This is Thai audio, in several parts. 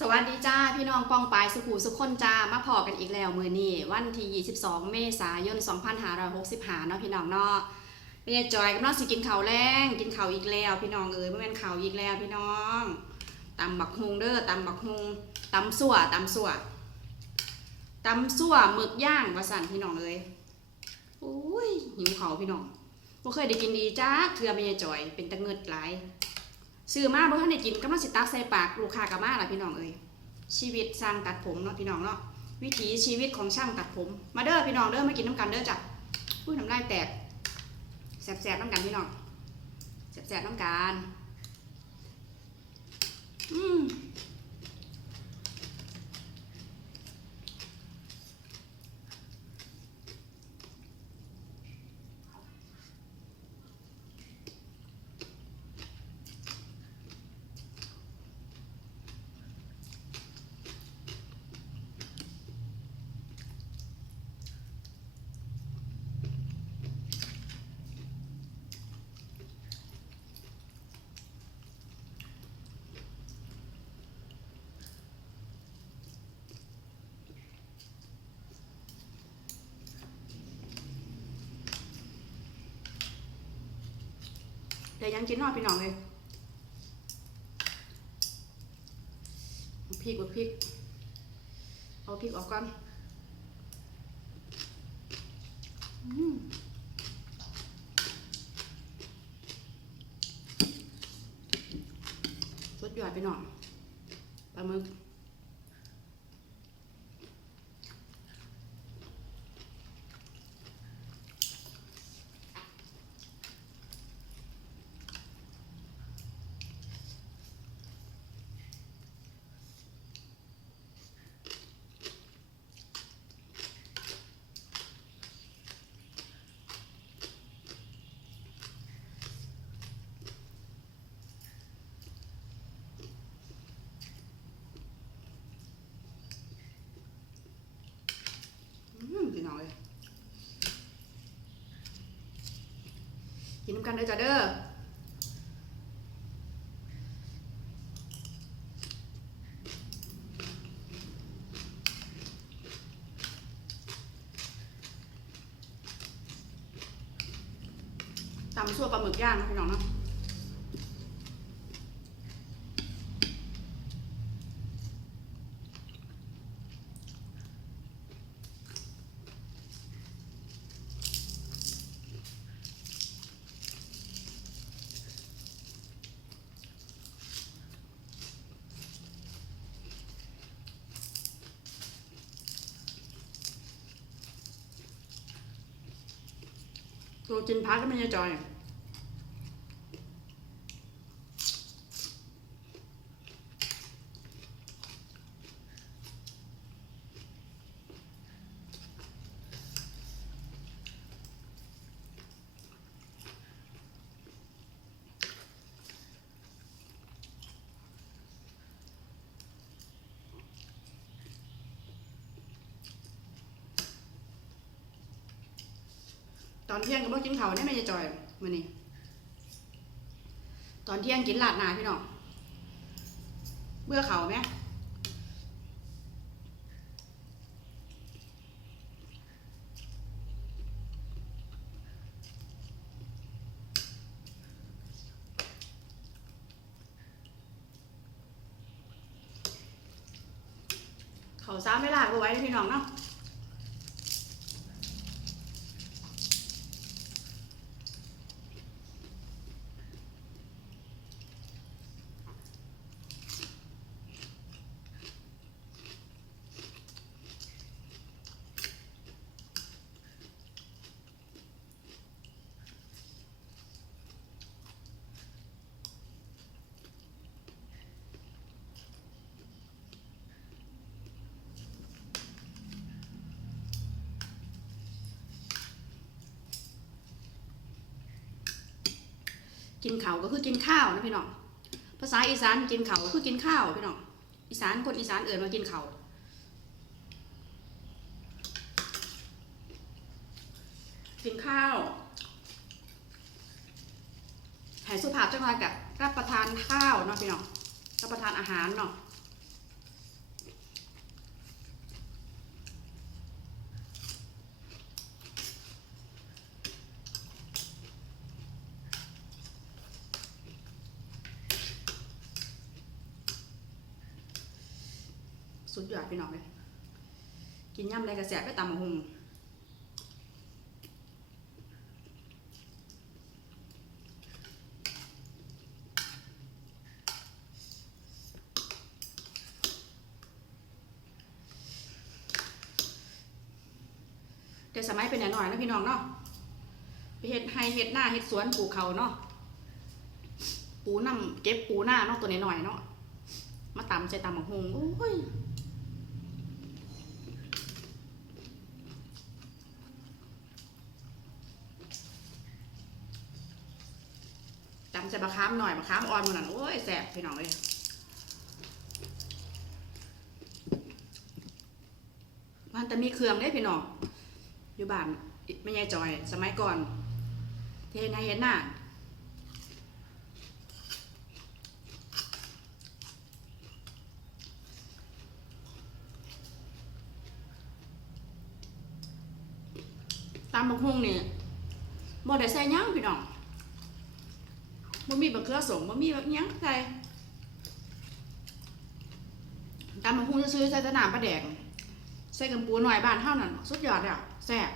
สวัสดีจ้า พี่น้องปองปายสุขูสุขคนจ้ามาพอกันอีกแล้วมือนี้วันที่ 22 เมษายน 2565 เนาะพี่น้องเนาะเป็นยจอยกำลังสิกินข้าวแรงกินข้าวอีกแล้ว พี่น้องเอ้ยไม่แม่นข้าวอีกแล้วพี่น้องตำบักฮงเด้อตำบักฮงตำสั่วตำสั่วตำสั่วหมึกย่างว่าสันพี่น้องเอ้ยอุ้ยหิวเขาวพี่น้องบ่เคยได้กินดีจ้าเทือแม่ยายจอยเป็นตะเงิดหลาย ซื้อมาบ่ทันได้กินกำลังสิตักใส่ปากลูกค้าก็มาล่ะพี่น้องเอ้ยชีวิตสร้างตัดผมเนาะพี่น้องเนาะวิถีชีวิตของช่างตัดผม มาเด้อพี่น้องเด้อมากินน้ำกันเด้อจ้ะอุ้ยน้ำลายแตกแสบๆน้ำกันพี่น้องแสบๆน้ำกันอืม เดี๋ยวยังกินเนอดพี่น้องเลยพริกบักพริก เอาพริกออกก่อนสุดยอดพี่น้องปลาหมึก พี่น้องเลยกินน้ำกันเด้อจ้าเด้อตำซั่วปลาหมึกย่างนะพี่น้องเนาะ ตัวจินพักก็ไม่ยายจอย อนเที่ยงก็บ่กินข้าวเนี่ยแม่ยายจอยมื้อนี้ตอนเที่ยงกินลาดหนาพี่น้องเบื่อเขาวไหมเขาวซ้ำไม่ลากเอาไว้พี่น้องเนาะ กินเขาก็คือกินข้าวนะพี่น้องภาษาอีสานกินเขาก็คือกินข้าวพี่น้องอีสานคนอีสานเอ่ยมากินเขากินข้าวแห่สุภาพจังหวะกับรับประทานข้าวเนาะพี่น้องรับประทานอาหารเนาะ สุดยอดพี่น้องเลยกินย่ำอะไรกระแสไปตำมะฮุงแต่สมัยเป็นหน่อยนะพี่น้องเนาะไปเฮ็ดไฮเฮ็ดหน้าเฮ็ดสวนปลูกเขาเนาะปูน้ำเก็บปูหน้าเนาะตัวน้อยๆเนาะมาตำใส่ตำมะฮุงโอ้ย จำจะบะค้ามหน่อยบะค้ามอ่อนมันนั่นโอ้ยแสบพี่น้องเลยมันแต่มีเครื่องได้พี่น้องอยู่บ้านไม่ใช่จอย สมัยก่อนเทนไฮเฮ็ดหน้าตามบักฮุ่งนี่บ่ได้ใส่หยัง มีบักเขือสงบ่มีบักยังใส่ตำมะฮุ่งซื้อใส่ตะน้ำปลาแดกใส่กับปูหน่อยบ้านเท่านั้นสุดยอดเลยอะแซ่บ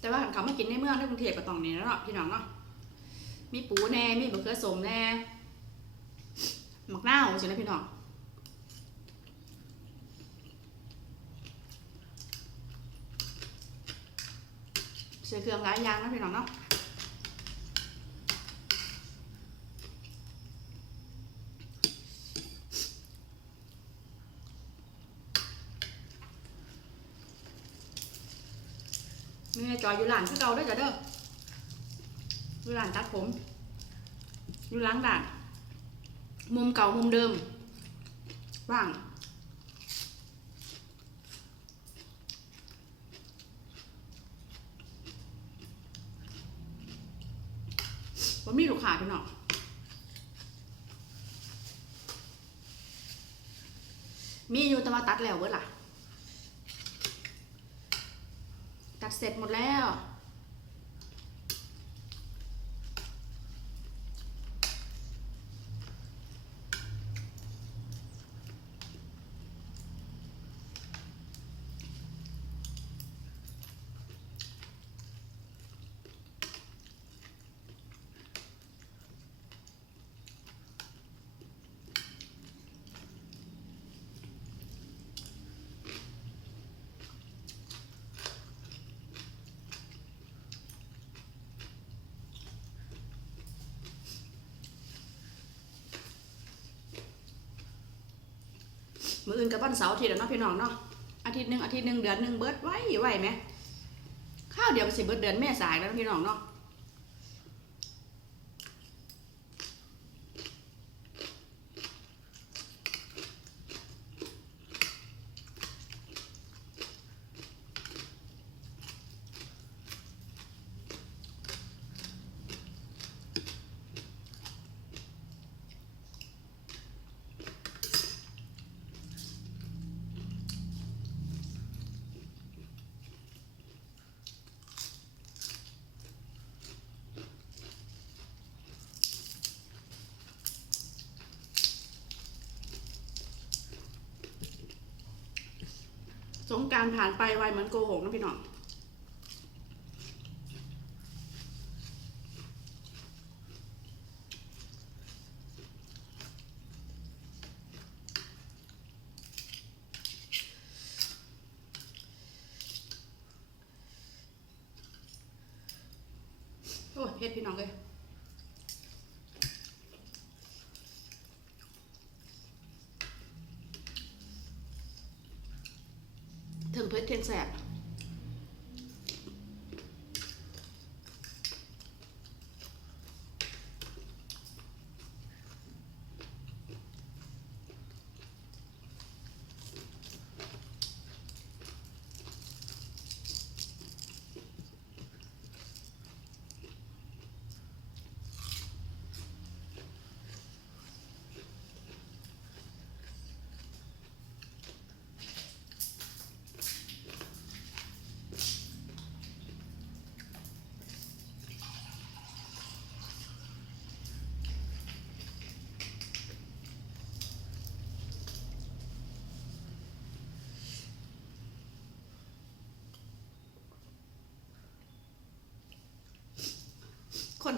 แต่ว่าเขามากินในเมืองในกรุงเทพก็ต้องนี่แล้วเนาะพี่น้องเนาะมีปูแน่มีบักเขือสงแน่หมักนาวสินะพี่น้อง ส่เครื่องหลายอย่างนะพี่น้องเนาะมีในจอยอยู่หลานคือเก่าด้อจ้ะเด้ออยู่หลานตัดผม อยู่ล้างด่าน มุมเก่ามุมเดิมว่าง ว่ามีลูกค้าพี่น้องมีอยู่แต่ว่าตัดแล้วเว้ยล่ะ ตัดเสร็จหมดแล้ว มืออื่นกับวันเสาร์อาทิตย์ล้วเนาะพี่น้องเนาะอาทิตย์หนึ่งอาทิตย์หนึ่งเดือนหนึ่งเบิดไว้ไว้ไหมข้าวเดียวก็สิเบิดเดือนแม่สายแล้วพี่น้องเนาะ การผ่านไปไวเหมือนโกหกนะพี่น้องโอ้เฮ็ดพี่น้องเลย เพชรเทียนแสบ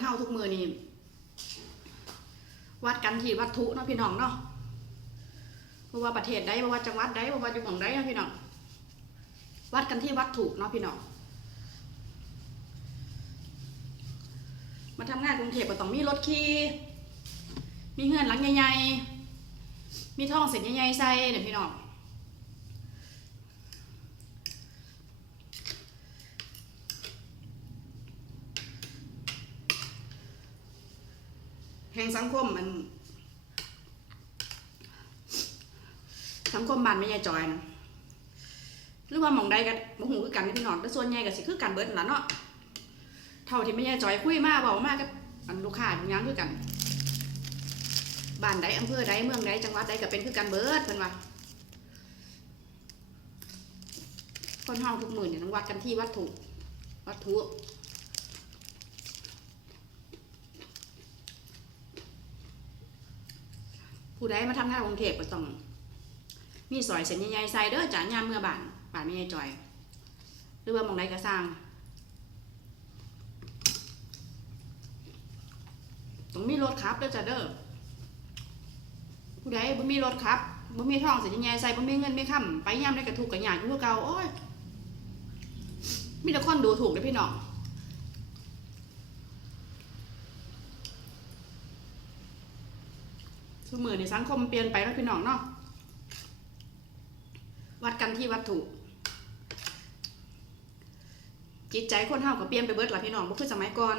าทุกมือนี่วัดกันที่วัตถุเนาะพี่น้องเนาะเพราะว่าประเทศใดเพราะว่าจังหวัดใดเพราะว่าอยู่หม่องใดเนาะพี่น้องวัดกันที่วัตถุเนาะพี่น้องมาทำงานกรุงเทพก็ต้องมีรถขี่มีเฮือนหลังใหญ่ๆมีท่องเส้นใหญ่ๆใส่เนี่ยพี่น้อง ห่งสังคมมัน สังคมบ้านไม่ใหญ่จอยนะหรือว่ามองใดกันบ่หูคือกันพี่น้องแต่ส่วนใหญ่ก็สิคือกันเบิดนั่นล่ะเนาะเท่าที่ไม่ใหญ่จอยคุยมาเว้ามากับอันลูกค้าอย่างคือกันบ้านใดอำเภอใดเมืองใดจังหวัดใดก็เป็นคือกันเบิดเพิ่นว่าคนเฮาทุกหมื้อเนี่ยต้องวัดกันที่วัตถุวัตถุ ผู้ใดมาทำงานกรุงเทพก็ต้อง มีสอยเส้นใหญ่ๆใส่เด้อจ้ะยามเมื่อบานบานไม่ใหญ่จอย หรือว่ามองใดก็สร้างต้องมีรถขับเด้อจ้ะเด้อผู้ใดบ่มีรถขับบ่มีท่องเส้นใหญ่ใส่บ่มีเงินไม่ค้ำไปยามได้กระถูกกระหยาดอยู่คือเก่าโอ้ยมีแต่คนดูถูกเด้พี่น้อง สมือในสังคมเปลี่ยนไปแล้วพี่น้องเนาะวัดกันที่วัตถุ จิตใจคนเฮาก็เปลี่ยนไปเบิดละพี่น้องบ่คือสมัยก่อน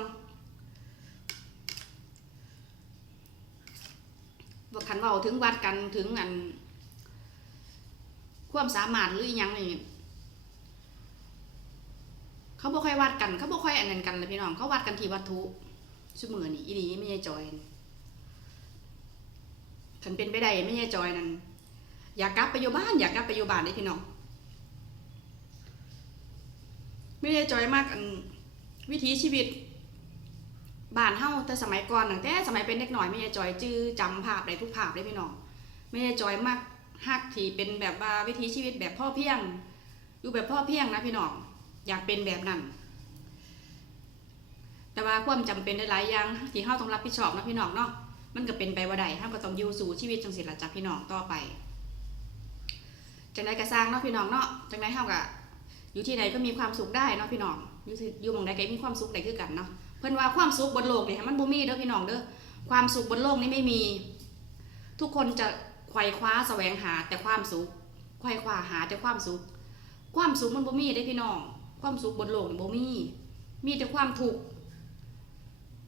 ว่คันเว้าถึงวัดกันถึงอัน ความสามารถหรืออีหยังนี่เขาบ่ค่อยวัดกัน เขาบ่ค่อยอันนั้นกันลยพี่น้องเขาวัดกันที่วัตถุสมือนี่อีหลีไม่ใช่จอย ฉันเป็นไปได้ไม่ใช่จอยนั่นอยากกลับไปอยู่บ้านอยากกลับไปอยู่บ้านได้พี่น้องไม่ได้จอยมากอันวิถีชีวิตบ้านเฮาแต่สมัยก่อนตั้งแต่สมัยเป็นเด็กหน่อยไม่ได้จอยจื้อจำภาพได้ทุกภาพได้พี่น้องไม่ได้จอยมากฮักที่เป็นแบบว่าวิถีชีวิตแบบพ่อเพียงอยู่แบบพ่อเพียงนะพี่น้องอยากเป็นแบบนั้นแต่ว่าความจำเป็นหลายอย่างที่เฮาต้องรับผิดชอบนะพี่น้องเนาะ มันก็เป็นไปว่าใดห้ามก็ต้องอยู่สู่ชีวิตจังสิละจ้ะพี่น้องต่อไปจังไดก็สร้างเนาะพี่น้องเนาะจังไดเฮาก็อยู่ที่ใดก็มีความสุขได้เนาะพี่น้องอยู่ที่อยู่มองใดก็มีความสุขได้คือกันเนาะเพิ่นว่าความสุขบนโลกนี่มันบ่มีเด้อพี่น้องเด้อความสุขบนโลกนี้ไม่มี ทุกคนจะไขว่คว้าแสวงหาแต่ความสุขไขว่คว้าหาแต่ความสุข ความสุขมันบ่มีได้พี่น้อง ความสุขบนโลกบ่มีมีแต่ความทุกข์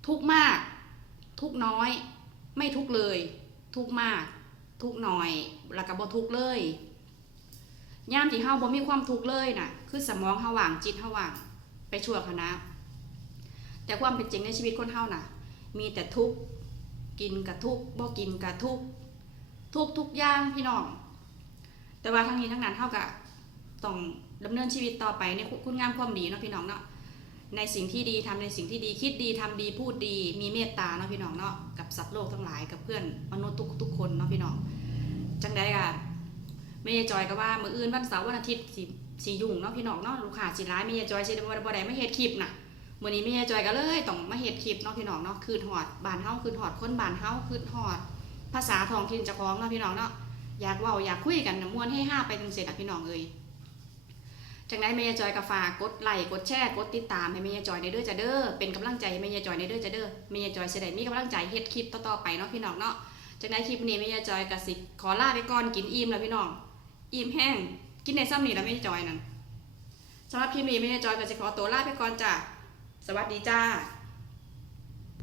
ทุกข์มาก ทุกข์น้อย ไม่ทุกเลย ทุกมาก ทุกข์น้อยแล้วก็บ่ทุกเลยย่ามที่เฮาบ่มีความทุกข์เลยน่ะ คือสมองเฮาว่างจิตเฮาว่างไปชั่วคณะ แต่ความเป็นจริงในชีวิตคนเฮาน่ะ มีแต่ทุกข์กินกับทุกบ่กินกับทุกทุกทุกอย่างพี่น้อง แต่ว่าทั้งนี้ทั้งนั้นเฮาก็ต้องดำเนินชีวิตต่อไปในคุณงามความดีเนาะพี่น้องเนาะ ในสิ่งที่ดีทำในสิ่งที่ดีคิดดีทำดีพูดดีมีเมตตาเนาะพี่น้องเนาะกับสัตว์โลกทั้งหลายกับเพื่อนมนุษย์ทุกทุกคนเนาะพี่น้องจังได้ค่ะไม่ยายจอยก็ว่ามืออื่นวันเสาร์วันอาทิตย์สิสิยุ่งเนาะพี่น้องเนาะลูกค้าสิร้ายไม่ยายจอยสิบ่ได้บ่ได้มาเฮ็ดคลิปน่ะมื้อนี้ไม่ยายจอยก็เลยต้องมาเฮ็ดคลิปเนาะพี่น้องเนาะคืนฮอดบานเฮาคืนฮอดคนบานเฮาคืนฮอด ภาษาท้องถิ่นเจ้าของเนาะพี่น้องเนาะอยากว้าอยากคุยกันม่วนให้ห้าไปจังซี่ล่ะพี่น้องเอ้ย จากนั้นแม่ยายจอยก็ฝากกดไลค์กดแชร์กดติดตามให้แม่ยายจอยในเด้อจ้ะเด้อเป็นกำลังใจให้แม่ยายจอยในเด้อจ้ะเด้อแม่ยายจอยสิได้มีกำลังใจเฮ็ดคลิปต่อๆไปเนาะพี่น้องเนาะจากนั้นคลิปนี้แม่ยายจอยก็สิขอลาไปก่อนกินอิ่มแล้วพี่น้องอิ่มแห้งกินในซ้ำนี่แล้วแม่ยายจอยนั่นสำหรับคลิปนี้แม่ยายจอยก็สิขอตัวลาไปก่อนจ้ะสวัสดีจ้า